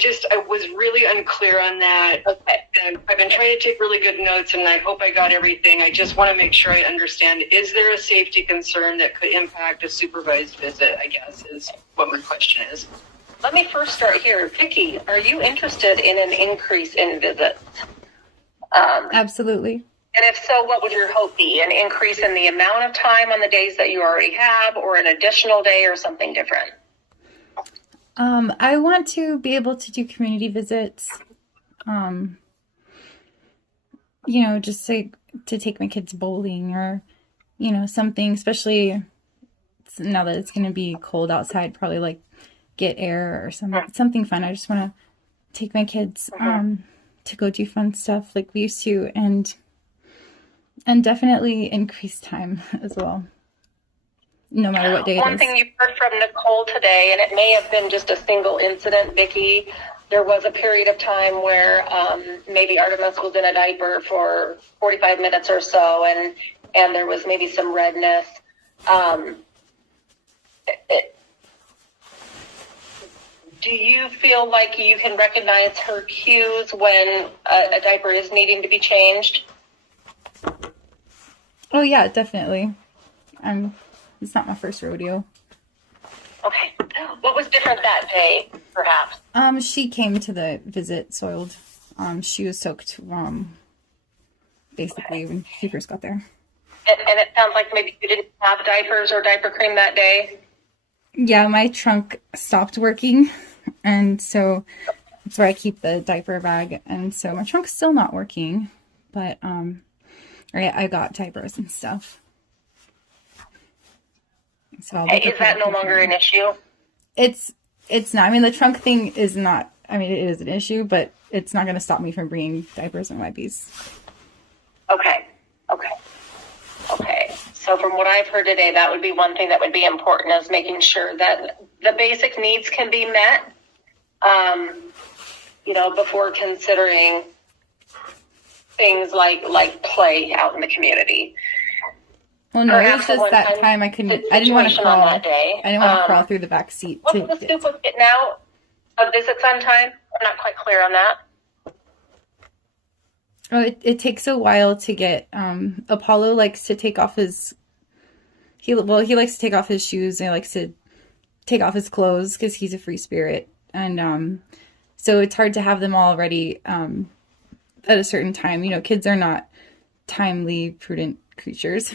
was really unclear on that. Okay. And I've been trying to take really good notes, and I hope I got everything. I just want to make sure I understand. Is there a safety concern that could impact a supervised visit, I guess, is what my question is. Let me first start here. Vicky, are you interested in an increase in visits? Absolutely. And if so, what would your hope be? An increase in the amount of time on the days that you already have, or an additional day, or something different? I want to be able to do community visits. Just like to take my kids bowling or, something, especially now that it's going to be cold outside, probably like get air or something fun. I just want to take my kids to go do fun stuff like we used to, and definitely increase time as well, no matter what day it is. One thing you've heard from Nicole today, and it may have been just a single incident, Vicki, there was a period of time where maybe Artemis was in a diaper for 45 minutes or so, and and there was maybe some redness. Do you feel like you can recognize her cues when a diaper is needing to be changed? Oh yeah, definitely. It's not my first rodeo. Okay. What was different that day, perhaps? She came to the visit soiled. She was soaked, basically when she first got there. And it sounds like maybe you didn't have diapers or diaper cream that day. Yeah, my trunk stopped working, and so that's where I keep the diaper bag. And so my trunk's still not working, but I got diapers and stuff. So Is that no longer an issue? It's not. I mean, the trunk thing is not. I mean, it is an issue, but it's not going to stop me from bringing diapers and wipes. Okay. So from what I've heard today, that would be one thing that would be important, is making sure that the basic needs can be met, before considering things like play out in the community. Well, no, it was just that time I didn't want to crawl. That day. I didn't want to crawl through the back seat. What's the scoop with getting out of visits on time? I'm not quite clear on that. Oh, it takes a while to get. Apollo likes to take off his. He likes to take off his shoes, and he likes to take off his clothes because he's a free spirit, and so it's hard to have them all ready at a certain time. Kids are not timely, prudent creatures,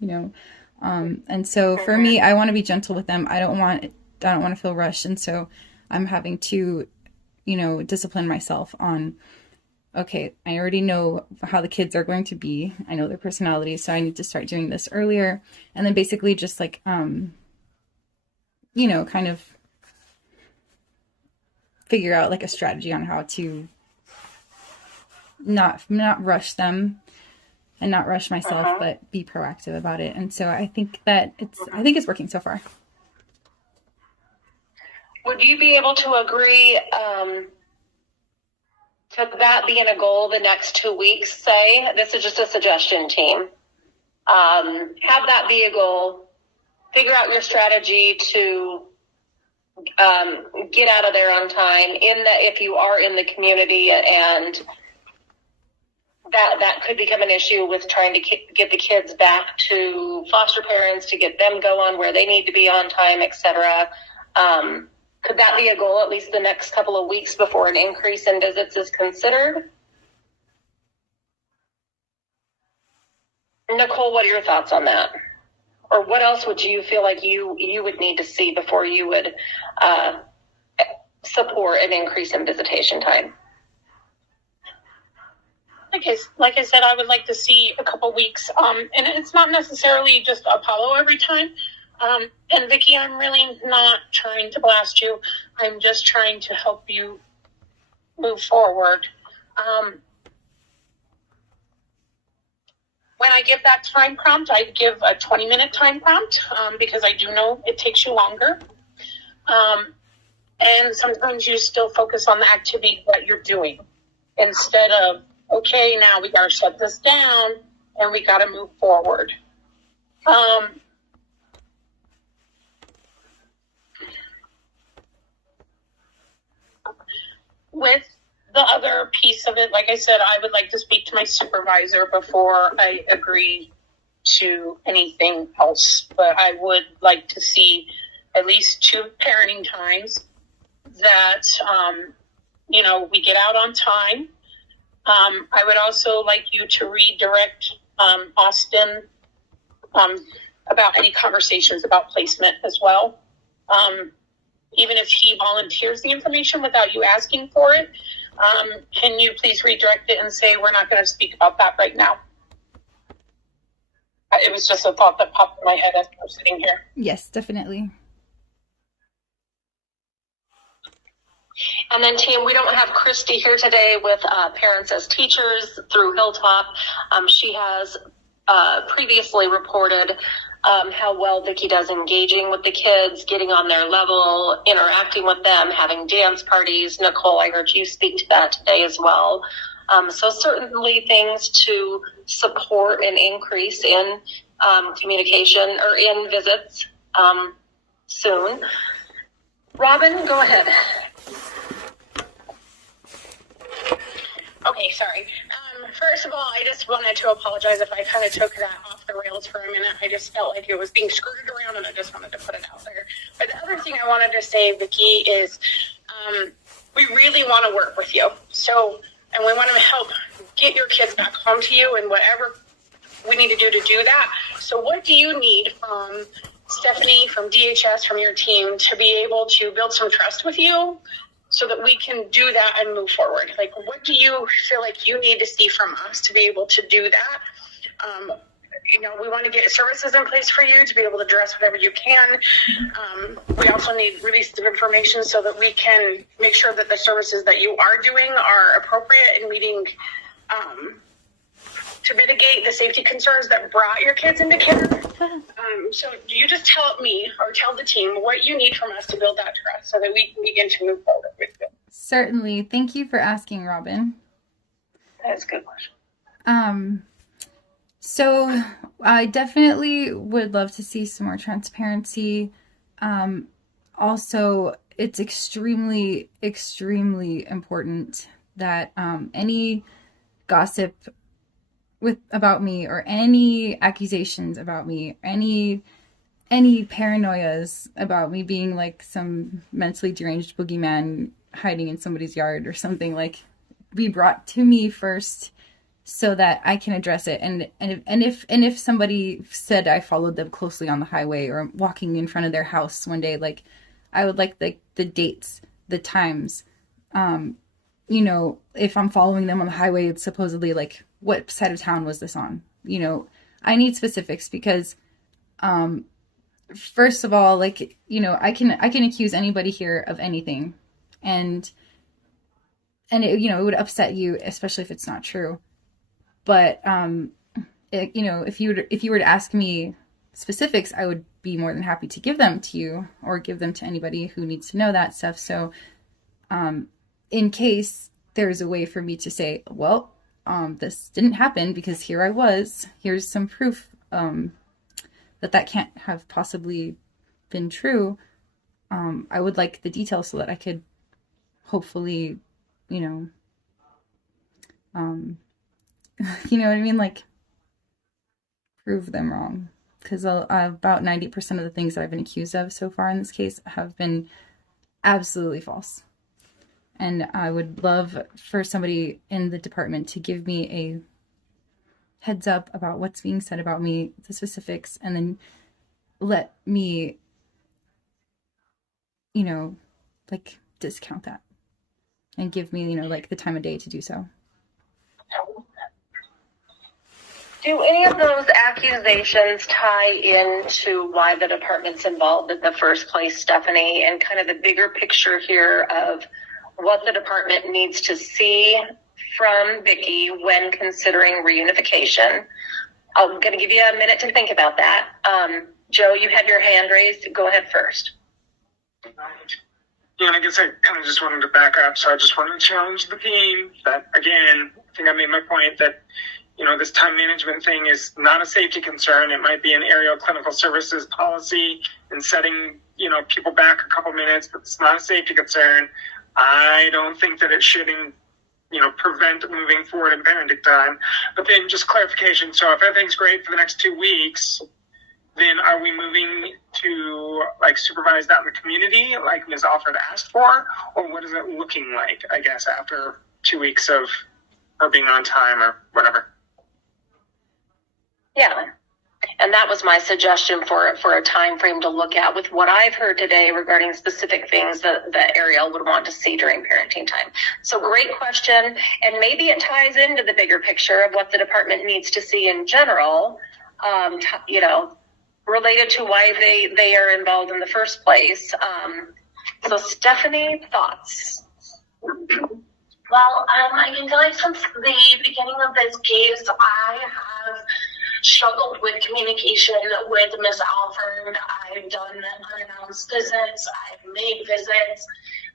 and so for me, I want to be gentle with them. I don't want to feel rushed, and so I'm having to, discipline myself on. Okay, I already know how the kids are going to be. I know their personalities, so I need to start doing this earlier. And then basically just kind of figure out like a strategy on how to not rush them and not rush myself, but be proactive about it. And so I think that it's working so far. Would you be able to agree, to that being a goal the next 2 weeks, say? This is just a suggestion, team. Have that be a goal. Figure out your strategy to get out of there on time if you are in the community, and that could become an issue with trying to get the kids back to foster parents, to get them going where they need to be on time, etc. Could that be a goal at least the next couple of weeks before an increase in visits is considered? Nicole, what are your thoughts on that? Or what else would you feel like you would need to see before you would support an increase in visitation time? Like I said, I would like to see a couple weeks. And it's not necessarily just Apollo every time. And Vicki, I'm really not trying to blast you. I'm just trying to help you move forward. When I give that time prompt, I give a 20-minute time prompt because I do know it takes you longer. And sometimes you still focus on the activity that you're doing instead of, okay, now we got to shut this down and we got to move forward. With the other piece of it, like I said, I would like to speak to my supervisor before I agree to anything else. But I would like to see at least 2 parenting times that, we get out on time. I would also like you to redirect Austin about any conversations about placement as well. Even if he volunteers the information without you asking for it, can you please redirect it and say, we're not going to speak about that right now? It was just a thought that popped in my head as I was sitting here. Yes, definitely. And then, team, we don't have Christy here today with Parents as Teachers through Hilltop. She has previously reported how well Vicki does engaging with the kids, getting on their level, interacting with them, having dance parties. Nicole, I heard you speak to that today as well. So certainly things to support an increase in communication or in visits soon. Robin, go ahead. Okay, sorry. First of all, I just wanted to apologize if I kind of took that off the rails for a minute. I just felt like it was being skirted around, and I just wanted to put it out there. But the other thing I wanted to say, Vicki, is we really want to work with you. And we want to help get your kids back home to you and whatever we need to do that. So what do you need from Stephanie, from DHS, from your team to be able to build some trust with you so that we can do that and move forward? Like, what do you feel like you need to see from us to be able to do that? We want to get services in place for you to be able to address whatever you can. We also need release of information so that we can make sure that the services that you are doing are appropriate and meeting to mitigate the safety concerns that brought your kids into care. So you just tell me or tell the team what you need from us to build that trust so that we can begin to move forward with it. Certainly. Thank you for asking, Robin. That's a good question. So I definitely would love to see some more transparency. Also, it's extremely, extremely important that any gossip about me or any accusations about me, any paranoias about me being like some mentally deranged boogeyman hiding in somebody's yard or something, like, be brought to me first so that I can address it. And if somebody said I followed them closely on the highway or walking in front of their house one day, like, I would like the dates, the times, if I'm following them on the highway, it's supposedly like, what side of town was this on? I need specifics because, first of all, like, I can accuse anybody here of anything, and it would upset you, especially if it's not true. But, if you were to ask me specifics, I would be more than happy to give them to you or give them to anybody who needs to know that stuff. So, in case there's a way for me to say, well, this didn't happen because here I was, here's some proof, that can't have possibly been true. I would like the details so that I could hopefully, you know what I mean? Like, prove them wrong. Because about 90% of the things that I've been accused of so far in this case have been absolutely false. And I would love for somebody in the department to give me a heads up about what's being said about me, the specifics, and then let me, discount that and give me, the time of day to do so. Do any of those accusations tie into why the department's involved in the first place, Stephanie, and kind of the bigger picture here of what the department needs to see from Vicki when considering reunification? I'm going to give you a minute to think about that. Joe, you had your hand raised. Go ahead first. Yeah, I guess I kind of just wanted to back up. So I just wanted to challenge the team that, again, I think I made my point that, this time management thing is not a safety concern. It might be an aerial clinical services policy and setting, people back a couple minutes, but it's not a safety concern. I don't think that it should, prevent moving forward in parenting time. But then just clarification. So if everything's great for the next 2 weeks, then are we moving to supervise that in the community like Ms. Alford asked for? Or what is it looking like, I guess, after 2 weeks of her being on time or whatever? Yeah. And that was my suggestion for a time frame to look at with what I've heard today regarding specific things that Ariel would want to see during parenting time. So great question. And maybe it ties into the bigger picture of what the department needs to see in general, related to why they are involved in the first place. So Stephanie, thoughts? Well, I can tell you since the beginning of this case, I have struggled with communication with Miss Alford. I've done unannounced visits. I've made visits.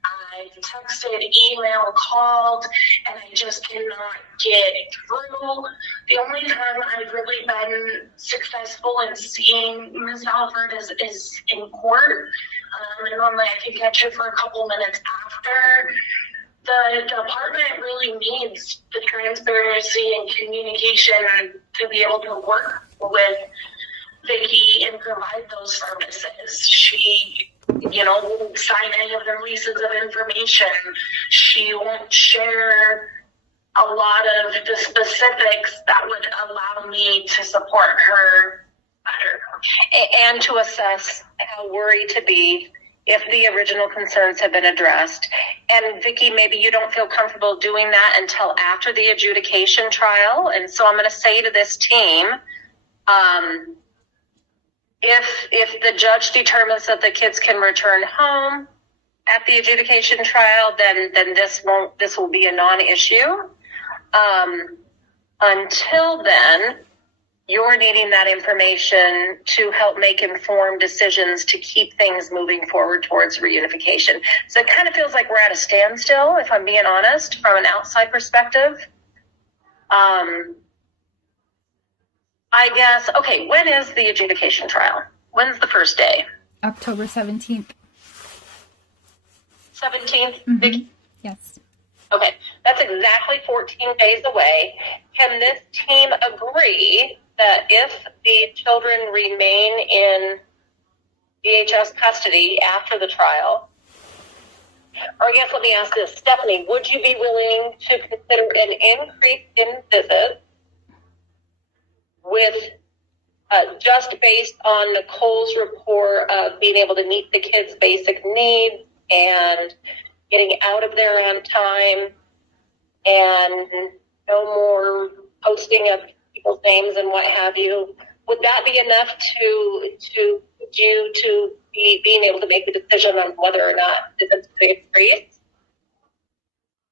I I've texted, emailed, called, and I just cannot get through. The only time I've really been successful in seeing Ms. Alford is in court. And normally I can catch her for a couple minutes after. The department really needs the transparency and communication to be able to work with Vicki and provide those services. She, won't sign any of the releases of information. She won't share a lot of the specifics that would allow me to support her better. And to assess how worried to be if the original concerns have been addressed. And Vicki, maybe you don't feel comfortable doing that until after the adjudication trial. And so I'm going to say to this team, if the judge determines that the kids can return home at the adjudication trial, then this will be a non-issue. Until then, you're needing that information to help make informed decisions to keep things moving forward towards reunification. So it kind of feels like we're at a standstill, if I'm being honest, from an outside perspective. I guess, okay, when is the adjudication trial? When's the first day? October 17th. 17th? Mm-hmm. Yes. Okay, that's exactly 14 days away. Can this team agree that if the children remain in DHS custody after the trial, or I guess let me ask this, Stephanie, would you be willing to consider an increase in visits with just based on Nicole's report of being able to meet the kids' basic needs and getting out of there on time and no more posting of people's names and what have you? Would that be enough to you to be being able to make the decision on whether or not visits could increase?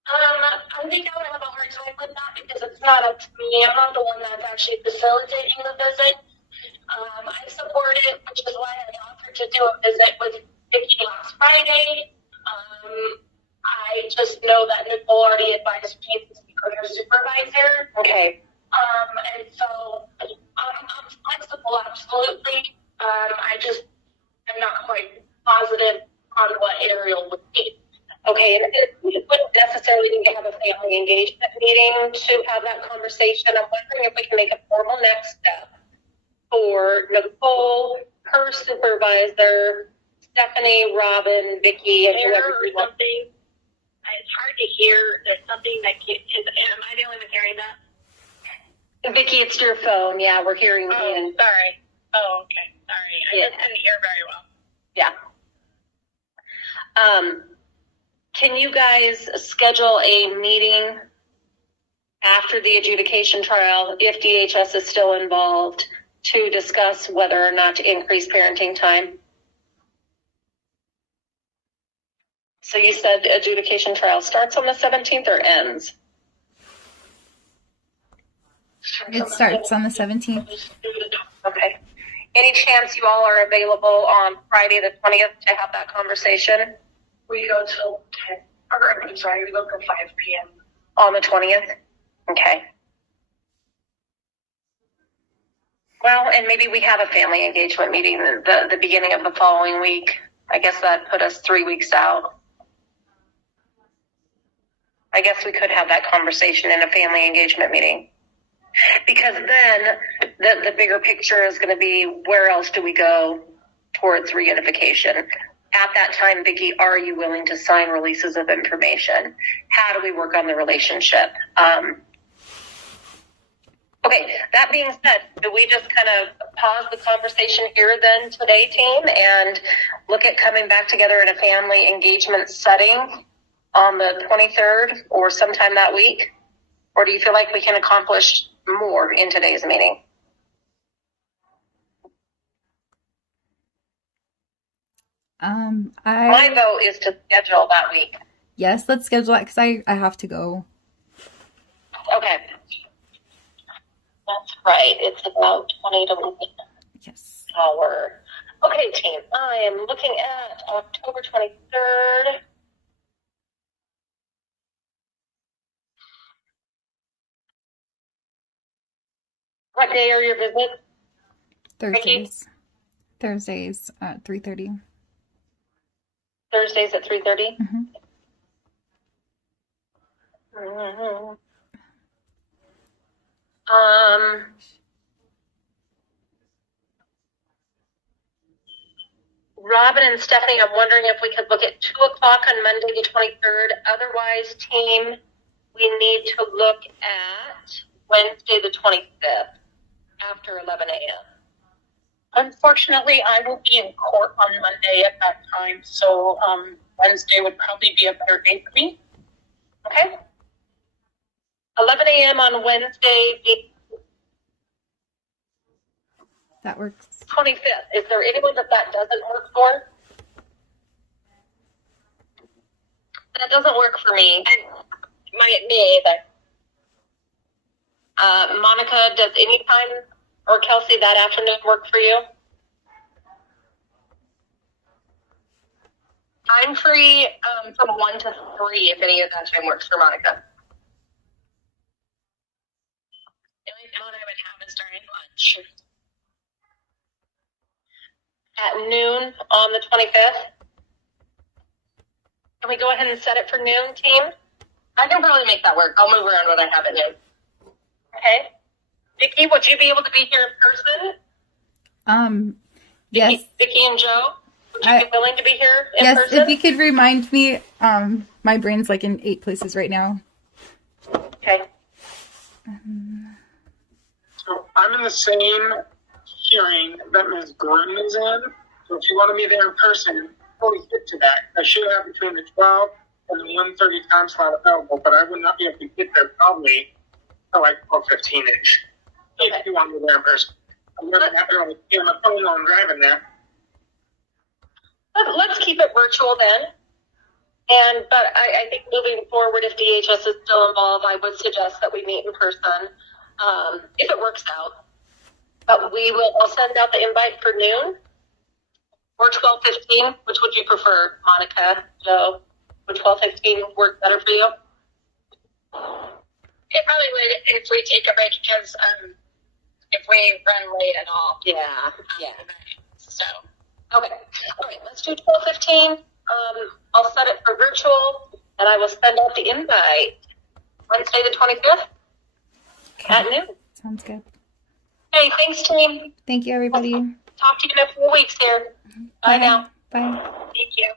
I think I would have a hard time with that because it's not up to me. I'm not the one that's actually facilitating the visit. I support it, which is why I offered to do a visit with Vicki last Friday. I just know that Nicole already advised me to speak with her supervisor. Okay. And so I'm flexible, absolutely. I'm not quite positive on what Ariel would be. Okay, and we wouldn't necessarily need to have a family engagement meeting to have that conversation. I'm wondering if we can make a formal next step for Nicole, her supervisor, Stephanie, Robin, Vicki, and whoever you want. Something. It's hard to hear that something that am I the only one hearing that? Vicki, it's your phone. Yeah, we're hearing you. Oh, sorry. Oh, okay. Sorry. I just couldn't hear very well. Yeah. Can you guys schedule a meeting after the adjudication trial, if DHS is still involved, to discuss whether or not to increase parenting time? So you said adjudication trial starts on the 17th or ends? It starts on the 17th. Okay. Any chance you all are available on Friday the 20th to have that conversation? We go till 10, or I'm sorry, we go till 5 p.m. On the 20th? Okay. Well, and maybe we have a family engagement meeting the beginning of the following week. I guess that put us 3 weeks out. I guess we could have that conversation in a family engagement meeting. Because then the bigger picture is going to be, where else do we go towards reunification? At that time, Vicki, are you willing to sign releases of information? How do we work on the relationship? Okay, that being said, do we just kind of pause the conversation here then today, team, and look at coming back together in a family engagement setting on the 23rd or sometime that week? Or do you feel like we can accomplish more in today's meeting? My vote is to schedule that week. Yes, let's schedule it because I have to go. Okay. That's right. It's about 20 to 1 hour. Okay, team. I am looking at October 23rd. What day are your visits? Thursdays at 3:30. Thursdays at 3:30. Mm-hmm. Mm-hmm. Robin and Stephanie, I'm wondering if we could look at 2 o'clock on Monday the 23rd. Otherwise, team, we need to look at Wednesday the 25th after 11 a.m. Unfortunately, I will be in court on Monday at that time, so Wednesday would probably be a better day for me. Okay. 11 a.m. on Wednesday the That works. 25th. Is there anyone that doesn't work for? That doesn't work for me. Me either. Monica, does any time, or Kelsey, that afternoon work for you? I'm free from 1 to 3 if any of that time works for Monica. The only time I would have is during lunch. At noon on the 25th? Can we go ahead and set it for noon, team? I can probably make that work. I'll move around what I have at noon. Okay. Vicki, would you be able to be here in person? Yes. Vicki and Joe, would you be willing to be here in Yes, person? if you could remind me, my brain's like in 8 places right now. Okay. So I'm in the same hearing that Ms. Gordon is in. So if you want to be there in person, fully fit to that. I should have between the 12 and the 1:30 time slot available, but I would not be able to get there probably till like 12:15-ish. Okay. If you want me there in person. I'm going to have to be on my phone while I'm driving there. Let's keep it virtual then. But I think moving forward, if DHS is still involved, I would suggest that we meet in person, if it works out. But I'll send out the invite for noon or 12:15. Which would you prefer, Monica, Joe? Would 12:15 work better for you? It probably would if we take a break because if we run late at all. Yeah. So. Okay. All right. Let's do 12:15. I'll set it for virtual, and I will send out the invite Wednesday the 25th at noon. Sounds good. Hey, thanks, team. Thank you, everybody. Talk to you in a few weeks here. Bye now. Bye. Thank you.